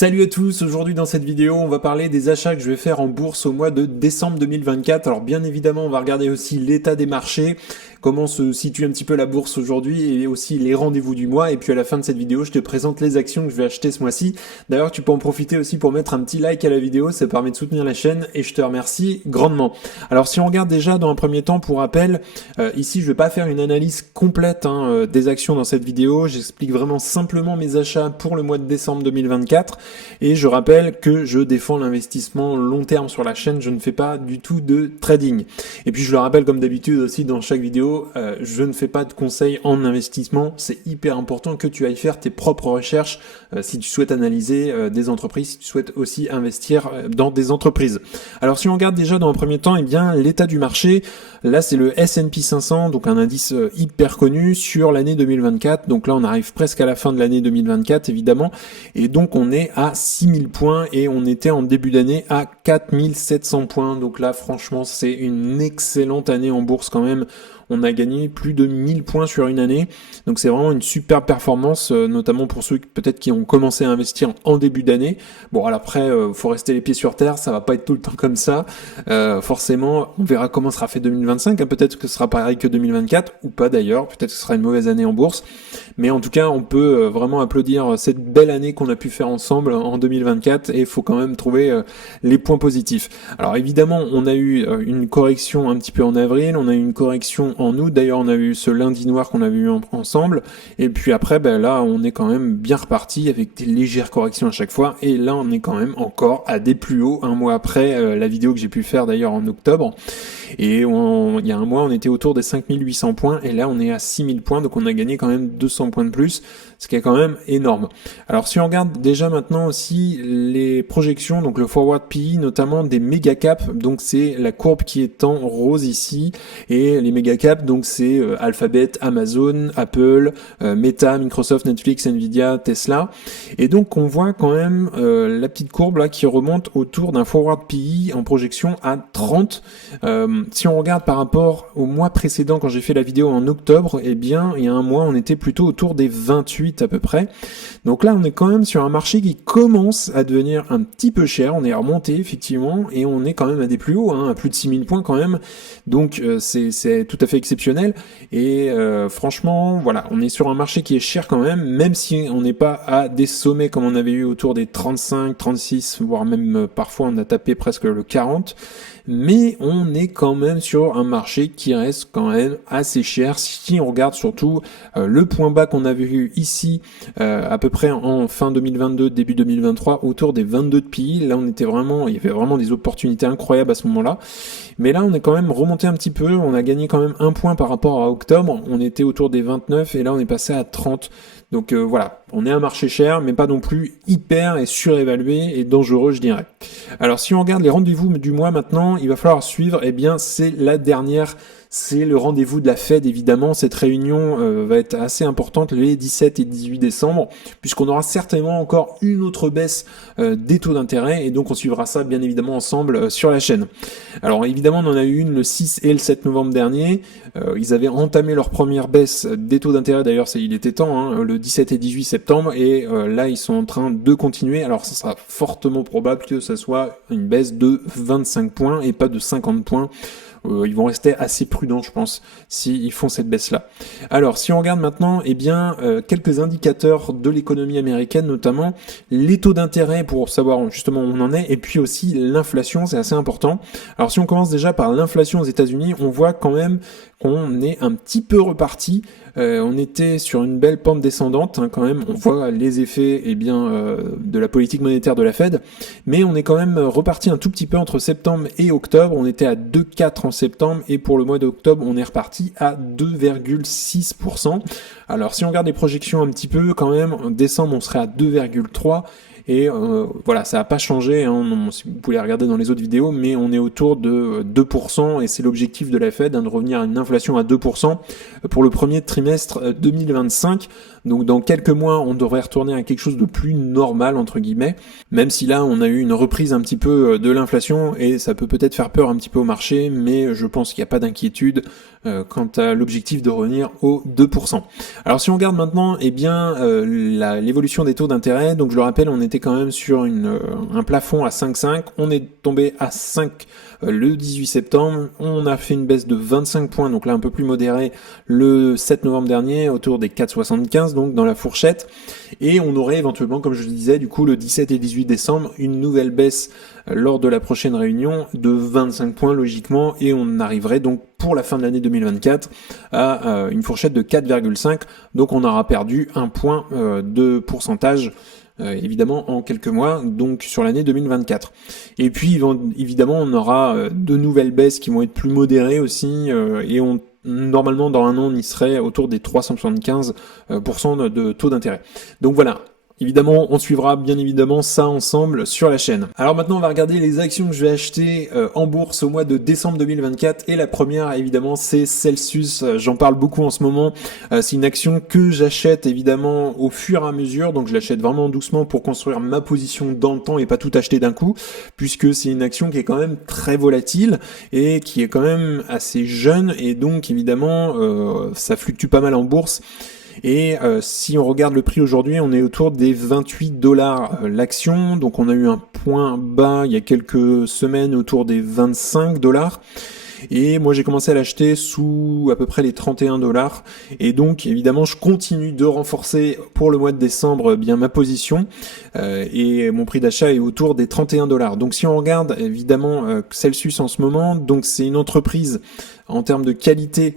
Salut à tous, aujourd'hui dans cette vidéo on va parler des achats que je vais faire en bourse au mois de décembre 2024. Alors bien évidemment on va regarder aussi l'état des marchés, comment se situe un petit peu la bourse aujourd'hui et aussi les rendez-vous du mois. Et puis à la fin de cette vidéo je te présente les actions que je vais acheter ce mois-ci. D'ailleurs tu peux en profiter aussi pour mettre un petit like à la vidéo, ça permet de soutenir la chaîne et je te remercie grandement. Alors si on regarde déjà dans un premier temps, pour rappel, ici je vais pas faire une analyse complète des actions dans cette vidéo, j'explique vraiment simplement mes achats pour le mois de décembre 2024. Et je rappelle que je défends l'investissement long terme sur la chaîne, je ne fais pas du tout de trading. Et puis je le rappelle comme d'habitude aussi dans chaque vidéo, je ne fais pas de conseils en investissement, c'est hyper important que tu ailles faire tes propres recherches si tu souhaites analyser des entreprises, si tu souhaites aussi investir dans des entreprises. Alors si on regarde déjà dans un premier temps, eh bien l'état du marché, là c'est le S&P 500, donc un indice hyper connu sur l'année 2024, donc là on arrive presque à la fin de l'année 2024 évidemment, et donc on est à 6000 points et on était en début d'année à 4700 points. Donc là, franchement, c'est une excellente année en bourse quand même. On a gagné plus de 1000 points sur une année. Donc c'est vraiment une super performance, notamment pour ceux peut-être qui ont commencé à investir en début d'année. Bon, alors après, faut rester les pieds sur terre, ça va pas être tout le temps comme ça. Forcément, on verra comment sera fait 2025. Peut-être que ce sera pareil que 2024, ou pas d'ailleurs. Peut-être que ce sera une mauvaise année en bourse. Mais en tout cas, on peut vraiment applaudir cette belle année qu'on a pu faire ensemble en 2024 et il faut quand même trouver les points positifs. Alors évidemment, on a eu une correction un petit peu en avril, on a eu une correction en août, d'ailleurs on a eu ce lundi noir qu'on avait eu ensemble, et puis après, là on est quand même bien reparti avec des légères corrections à chaque fois, et là on est quand même encore à des plus hauts, un mois après la vidéo que j'ai pu faire d'ailleurs en octobre, et il y a un mois on était autour des 5800 points, et là on est à 6000 points, donc on a gagné quand même 200 points de plus, ce qui est quand même énorme. Alors si on regarde déjà maintenant aussi les projections, donc le forward PE, notamment des méga caps, donc c'est la courbe qui est en rose ici, et les méga caps, donc c'est Alphabet, Amazon, Apple, Meta, Microsoft, Netflix, Nvidia, Tesla, et donc on voit quand même la petite courbe là qui remonte autour d'un forward PE en projection à 30. Si on regarde par rapport au mois précédent quand j'ai fait la vidéo en octobre, eh bien il y a un mois on était plutôt autour des 28 à peu près. Donc là on est quand même sur un marché qui commence à devenir un petit peu cher, on est remonté effectivement et on est quand même à des plus hauts, à plus de 6000 points quand même, donc c'est tout à fait exceptionnel et franchement voilà, on est sur un marché qui est cher quand même si on n'est pas à des sommets comme on avait eu autour des 35, 36, voire même parfois on a tapé presque le 40, mais on est quand même sur un marché qui reste quand même assez cher si on regarde surtout le point bas qu'on avait vu ici à peu près en fin 2022, début 2023, autour des 22 de PI. Là on était vraiment, il y avait vraiment des opportunités incroyables à ce moment-là, mais là on est quand même remonté un petit peu, on a gagné quand même un point par rapport à octobre, on était autour des 29 et là on est passé à 30. Donc voilà, on est un marché cher, mais pas non plus hyper et surévalué et dangereux, je dirais. Alors si on regarde les rendez-vous du mois maintenant, il va falloir suivre, eh bien c'est la dernière, c'est le rendez-vous de la Fed évidemment. Cette réunion va être assez importante les 17 et 18 décembre, puisqu'on aura certainement encore une autre baisse des taux d'intérêt, et donc on suivra ça bien évidemment ensemble sur la chaîne. Alors évidemment on en a eu une le 6 et le 7 novembre dernier, ils avaient entamé leur première baisse des taux d'intérêt, d'ailleurs il était temps, le 17 et 18 septembre, et là ils sont en train de continuer. Alors ça sera fortement probable que ça soit une baisse de 25 points et pas de 50 points. Ils vont rester assez prudents, je pense, s'ils font cette baisse-là. Alors, si on regarde maintenant, eh bien, quelques indicateurs de l'économie américaine, notamment les taux d'intérêt pour savoir justement où on en est, et puis aussi l'inflation, c'est assez important. Alors, si on commence déjà par l'inflation aux États-Unis, on voit quand même qu'on est un petit peu reparti. On était sur une belle pente descendante, quand même. On voit les effets de la politique monétaire de la Fed, mais on est quand même reparti un tout petit peu entre septembre et octobre. On était à 2,4 en septembre et pour le mois d'octobre, on est reparti à 2,6%. Alors si on regarde les projections un petit peu, quand même, en décembre, on serait à 2,3%. Et voilà, ça n'a pas changé, si vous pouvez regarder dans les autres vidéos, mais on est autour de 2%, et c'est l'objectif de la Fed, de revenir à une inflation à 2% pour le premier trimestre 2025. Donc dans quelques mois, on devrait retourner à quelque chose de plus normal, entre guillemets, même si là, on a eu une reprise un petit peu de l'inflation, et ça peut peut-être faire peur un petit peu au marché, mais je pense qu'il n'y a pas d'inquiétude quant à l'objectif de revenir aux 2%. Alors si on regarde maintenant, l'évolution des taux d'intérêt, donc je le rappelle, on était quand même sur un plafond à 5,5. On est tombé à 5 le 18 septembre. On a fait une baisse de 25 points, donc là un peu plus modéré, le 7 novembre dernier, autour des 4,75, donc dans la fourchette. Et on aurait éventuellement, comme je le disais, du coup le 17 et 18 décembre, une nouvelle baisse lors de la prochaine réunion de 25 points logiquement, et on arriverait donc pour la fin de l'année 2024 à une fourchette de 4,5. Donc on aura perdu un point de pourcentage évidemment en quelques mois, donc sur l'année 2024. Et puis évidemment on aura de nouvelles baisses qui vont être plus modérées aussi, et normalement dans un an on y serait autour des 375% de taux d'intérêt. Donc voilà. Évidemment, on suivra bien évidemment ça ensemble sur la chaîne. Alors maintenant, on va regarder les actions que je vais acheter en bourse au mois de décembre 2024. Et la première, évidemment, c'est Celsius. J'en parle beaucoup en ce moment. C'est une action que j'achète évidemment au fur et à mesure. Donc je l'achète vraiment doucement pour construire ma position dans le temps et pas tout acheter d'un coup, puisque c'est une action qui est quand même très volatile et qui est quand même assez jeune. Et donc évidemment, ça fluctue pas mal en bourse. Et si on regarde le prix aujourd'hui, on est autour des 28 dollars l'action. Donc on a eu un point bas il y a quelques semaines autour des 25 dollars. Et moi j'ai commencé à l'acheter sous à peu près les 31 dollars. Et donc évidemment je continue de renforcer pour le mois de décembre bien ma position. Et mon prix d'achat est autour des 31 dollars. Donc si on regarde évidemment Celsius en ce moment, donc c'est une entreprise en termes de qualité.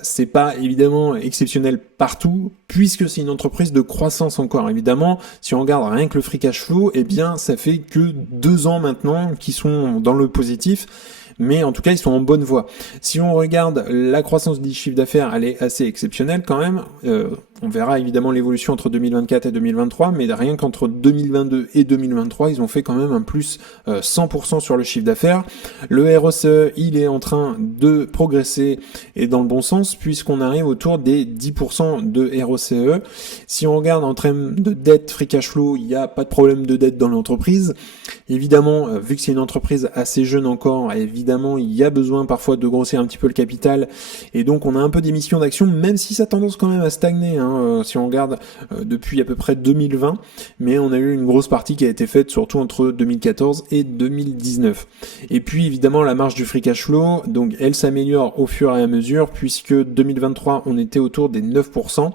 C'est pas évidemment exceptionnel partout, puisque c'est une entreprise de croissance encore. Évidemment, si on regarde rien que le free cash flow, eh bien ça fait que 2 ans maintenant qu'ils sont dans le positif. Mais en tout cas, ils sont en bonne voie. Si on regarde la croissance du chiffre d'affaires, elle est assez exceptionnelle quand même. On verra évidemment l'évolution entre 2024 et 2023, mais rien qu'entre 2022 et 2023, ils ont fait quand même un plus 100% sur le chiffre d'affaires. Le ROCE, il est en train de progresser et dans le bon sens, puisqu'on arrive autour des 10% de ROCE. Si on regarde en termes de dette, free cash flow, il n'y a pas de problème de dette dans l'entreprise. Évidemment, vu que c'est une entreprise assez jeune encore, évidemment, il y a besoin parfois de grossir un petit peu le capital, et donc on a un peu d'émission d'actions, même si ça a tendance quand même à stagner, si on regarde depuis à peu près 2020, mais on a eu une grosse partie qui a été faite surtout entre 2014 et 2019. Et puis évidemment la marge du free cash flow, donc elle s'améliore au fur et à mesure, puisque 2023 on était autour des 9%,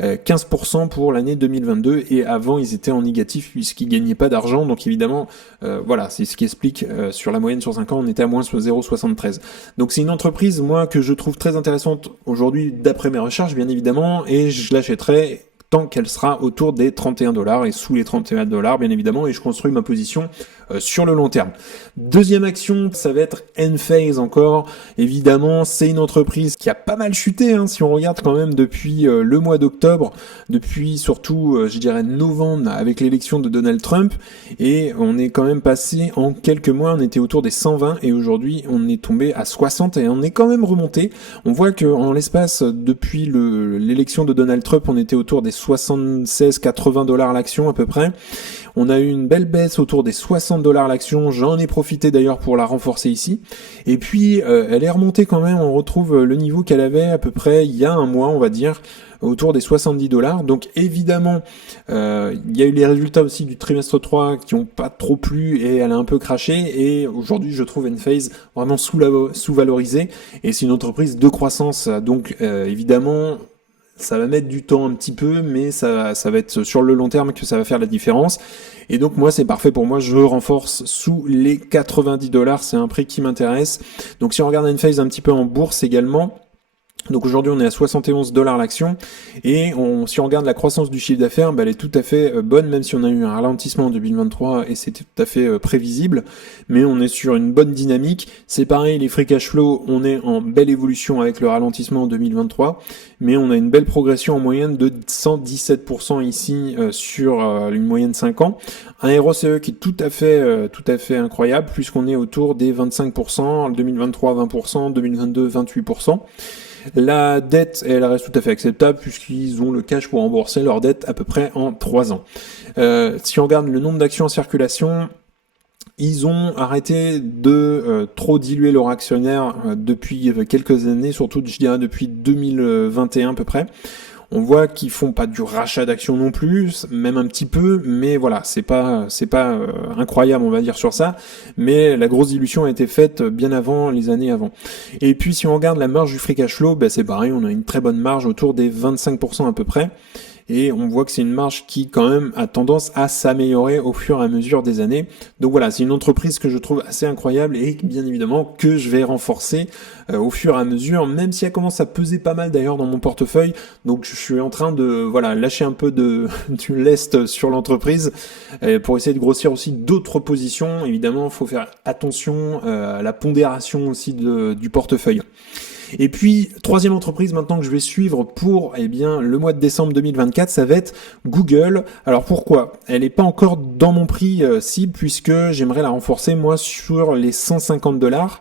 15% pour l'année 2022, et avant ils étaient en négatif puisqu'ils gagnaient pas d'argent, donc évidemment voilà, c'est ce qui explique sur la moyenne sur 5 ans on était à moins 0,73. Donc c'est une entreprise moi que je trouve très intéressante aujourd'hui d'après mes recherches bien évidemment, et je l'achèterai tant qu'elle sera autour des 31 dollars et sous les 31 dollars bien évidemment, et je construis ma position sur le long terme. Deuxième action, ça va être Enphase encore. Évidemment, c'est une entreprise qui a pas mal chuté, si on regarde quand même depuis le mois d'octobre, depuis surtout, je dirais novembre, avec l'élection de Donald Trump, et on est quand même passé en quelques mois, on était autour des 120, et aujourd'hui on est tombé à 60, et on est quand même remonté. On voit que en l'espace, depuis l'élection de Donald Trump, on était autour des 76-80 dollars l'action à peu près. On a eu une belle baisse autour des 60 dollars l'action, j'en ai profité d'ailleurs pour la renforcer ici. Et puis elle est remontée quand même, on retrouve le niveau qu'elle avait à peu près il y a un mois on va dire, autour des 70 dollars. Donc évidemment, il y a eu les résultats aussi du trimestre 3 qui ont pas trop plu et elle a un peu craché. Et aujourd'hui, je trouve Enphase vraiment sous-valorisée. Et c'est une entreprise de croissance. Donc évidemment, ça va mettre du temps un petit peu, mais ça va être sur le long terme que ça va faire la différence. Et donc moi c'est parfait pour moi, je renforce sous les 90 dollars, c'est un prix qui m'intéresse. Donc si on regarde Enphase un petit peu en bourse également, donc aujourd'hui on est à 71 dollars l'action, et si on regarde la croissance du chiffre d'affaires, elle est tout à fait bonne, même si on a eu un ralentissement en 2023 et c'était tout à fait prévisible, mais on est sur une bonne dynamique. C'est pareil, les free cash flow, on est en belle évolution avec le ralentissement en 2023, mais on a une belle progression en moyenne de 117% ici sur une moyenne 5 ans. Un ROCE qui est tout à fait incroyable, puisqu'on est autour des 25%, 2023 20%, 2022 28%. La dette, elle reste tout à fait acceptable puisqu'ils ont le cash pour rembourser leur dette à peu près en 3 ans. Si on regarde le nombre d'actions en circulation, ils ont arrêté de trop diluer leurs actionnaires depuis quelques années, surtout je dirais depuis 2021 à peu près. On voit qu'ils font pas du rachat d'actions non plus, même un petit peu, mais voilà, c'est pas incroyable, on va dire, sur ça, mais la grosse dilution a été faite bien avant, les années avant. Et puis si on regarde la marge du free cash flow, c'est pareil, on a une très bonne marge autour des 25% à peu près. Et on voit que c'est une marge qui quand même a tendance à s'améliorer au fur et à mesure des années. Donc voilà, c'est une entreprise que je trouve assez incroyable et bien évidemment que je vais renforcer au fur et à mesure, même si elle commence à peser pas mal d'ailleurs dans mon portefeuille. Donc je suis en train de lâcher un peu du lest sur l'entreprise pour essayer de grossir aussi d'autres positions. Évidemment, il faut faire attention à la pondération aussi du portefeuille. Et puis, troisième entreprise maintenant que je vais suivre pour le mois de décembre 2024, ça va être Google. Alors pourquoi ? Elle n'est pas encore dans mon prix cible puisque j'aimerais la renforcer moi sur les $150.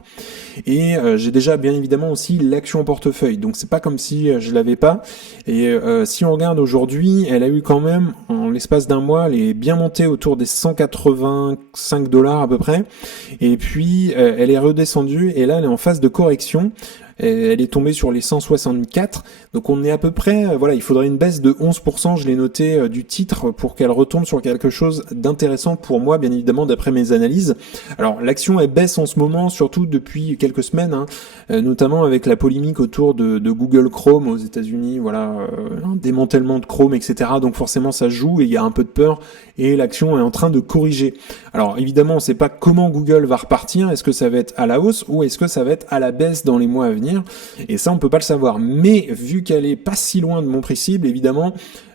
Et j'ai déjà bien évidemment aussi l'action en portefeuille. Donc c'est pas comme si je l'avais pas. Et si on regarde aujourd'hui, elle a eu quand même, en l'espace d'un mois, elle est bien montée autour des $185 à peu près. Et puis elle est redescendue et là elle est en phase de correction. Elle est tombée sur les 164, donc on est à peu près, il faudrait une baisse de 11%, je l'ai noté du titre, pour qu'elle retombe sur quelque chose d'intéressant pour moi, bien évidemment, d'après mes analyses. Alors l'action elle baisse en ce moment, surtout depuis quelques semaines, notamment avec la polémique autour de Google Chrome aux États-Unis, un démantèlement de Chrome, etc. Donc forcément ça joue et il y a un peu de peur et l'action est en train de corriger. Alors évidemment, on ne sait pas comment Google va repartir, est-ce que ça va être à la hausse ou est-ce que ça va être à la baisse dans les mois à venir ? Et ça on peut pas le savoir, mais vu qu'elle est pas si loin de mon prix cible, évidemment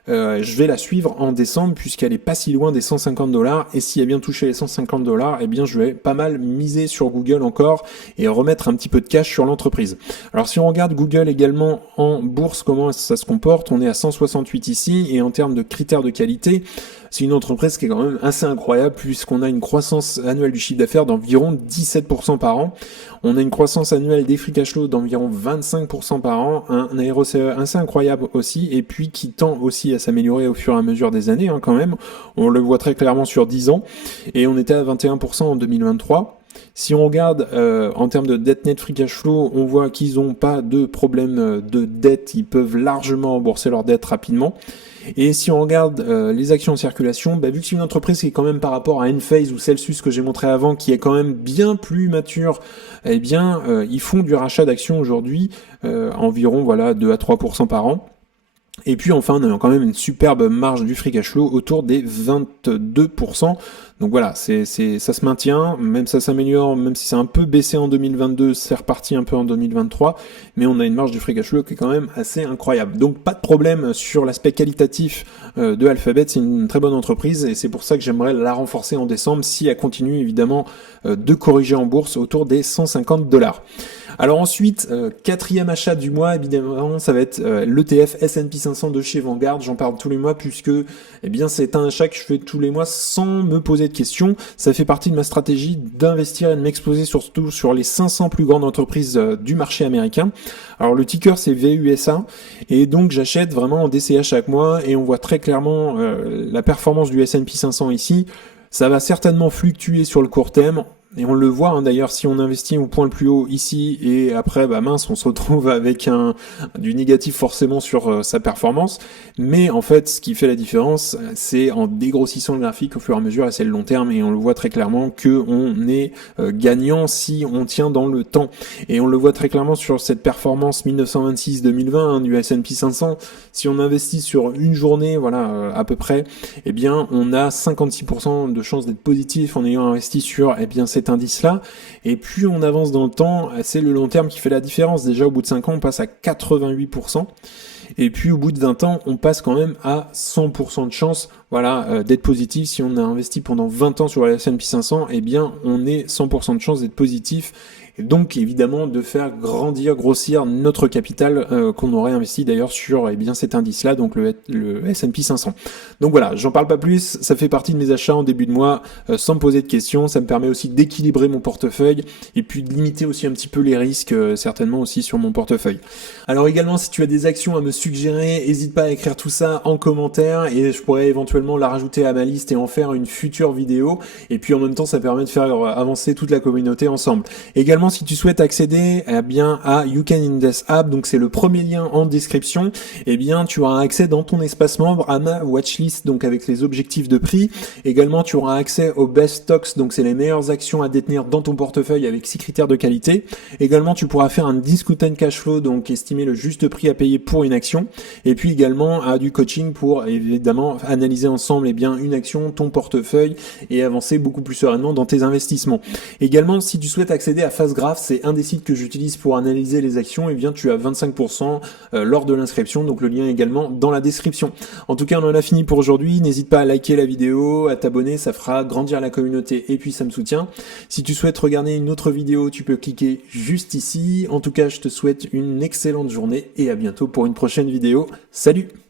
je vais la suivre en décembre puisqu'elle est pas si loin des $150 et si elle a bien touché les $150, je vais pas mal miser sur Google encore et remettre un petit peu de cash sur l'entreprise. Alors si on regarde Google également en bourse, comment ça se comporte, on est à 168 ici et en termes de critères de qualité, c'est une entreprise qui est quand même assez incroyable puisqu'on a une croissance annuelle du chiffre d'affaires d'environ 17% par an. On a une croissance annuelle des free cash flow d'environ 25% par an, un ROCE assez incroyable aussi et puis qui tend aussi à s'améliorer au fur et à mesure des années quand même. On le voit très clairement sur 10 ans et on était à 21% en 2023. Si on regarde en termes de dette net free cash flow, on voit qu'ils n'ont pas de problème de dette, ils peuvent largement rembourser leur dette rapidement. Et si on regarde les actions en circulation, vu que c'est une entreprise qui est quand même par rapport à Enphase ou Celsius que j'ai montré avant, qui est quand même bien plus mature, ils font du rachat d'actions aujourd'hui environ 2 à 3% par an. Et puis enfin, on a quand même une superbe marge du free cash flow autour des 22%. Donc voilà, ça se maintient, même ça s'améliore, même si c'est un peu baissé en 2022, c'est reparti un peu en 2023, mais on a une marge du free cash flow qui est quand même assez incroyable. Donc pas de problème sur l'aspect qualitatif de Alphabet, c'est une très bonne entreprise et c'est pour ça que j'aimerais la renforcer en décembre si elle continue évidemment de corriger en bourse autour des $150. Alors ensuite, quatrième achat du mois, évidemment, ça va être l'ETF S&P 500 de chez Vanguard. J'en parle tous les mois puisque c'est un achat que je fais tous les mois sans me poser de questions. Ça fait partie de ma stratégie d'investir et de m'exposer surtout sur les 500 plus grandes entreprises du marché américain. Alors le ticker c'est VUSA et donc j'achète vraiment en DCA chaque mois et on voit très clairement la performance du S&P 500 ici. Ça va certainement fluctuer sur le court terme. Et on le voit d'ailleurs si on investit au point le plus haut ici et après on se retrouve avec du négatif forcément sur sa performance. Mais en fait ce qui fait la différence c'est en dégrossissant le graphique au fur et à mesure et c'est le long terme et on le voit très clairement que on est gagnant si on tient dans le temps. Et on le voit très clairement sur cette performance 1926-2020 du S&P 500. Si on investit sur une journée à peu près, on a 56% de chances d'être positif en ayant investi sur cet indice-là, et plus on avance dans le temps, c'est le long terme qui fait la différence. Déjà au bout de 5 ans, on passe à 88%, et puis au bout de 20 ans, on passe quand même à 100% de chance d'être positif. Si on a investi pendant 20 ans sur le S&P 500, on est 100% de chance d'être positif, et donc évidemment de faire grossir notre capital qu'on aurait investi d'ailleurs sur cet indice-là, donc le S&P 500. Donc voilà, j'en parle pas plus, ça fait partie de mes achats en début de mois sans me poser de questions, ça me permet aussi d'équilibrer mon portefeuille et puis de limiter aussi un petit peu les risques certainement aussi sur mon portefeuille. Alors également, si tu as des actions à me suggérer, n'hésite pas à écrire tout ça en commentaire et je pourrais éventuellement la rajouter à ma liste et en faire une future vidéo, et puis en même temps ça permet de faire avancer toute la communauté ensemble. Également, également, si tu souhaites accéder bien à You Can Invest App, donc c'est le premier lien en description, bien tu auras accès dans ton espace membre à ma watchlist, donc avec les objectifs de prix. Également, tu auras accès aux best stocks, donc c'est les meilleures actions à détenir dans ton portefeuille avec 6 critères de qualité. Également, tu pourras faire un discount cash flow, donc estimer le juste prix à payer pour une action. Et puis également à du coaching pour évidemment analyser ensemble bien une action, ton portefeuille et avancer beaucoup plus sereinement dans tes investissements. Également, si tu souhaites accéder à FastGraph, c'est un des sites que j'utilise pour analyser les actions, bien tu as 25% lors de l'inscription, donc le lien est également dans la description. En tout cas, on en a fini pour aujourd'hui. N'hésite pas à liker la vidéo, à t'abonner, ça fera grandir la communauté et puis ça me soutient. Si tu souhaites regarder une autre vidéo, tu peux cliquer juste ici. En tout cas, je te souhaite une excellente journée et à bientôt pour une prochaine vidéo. Salut!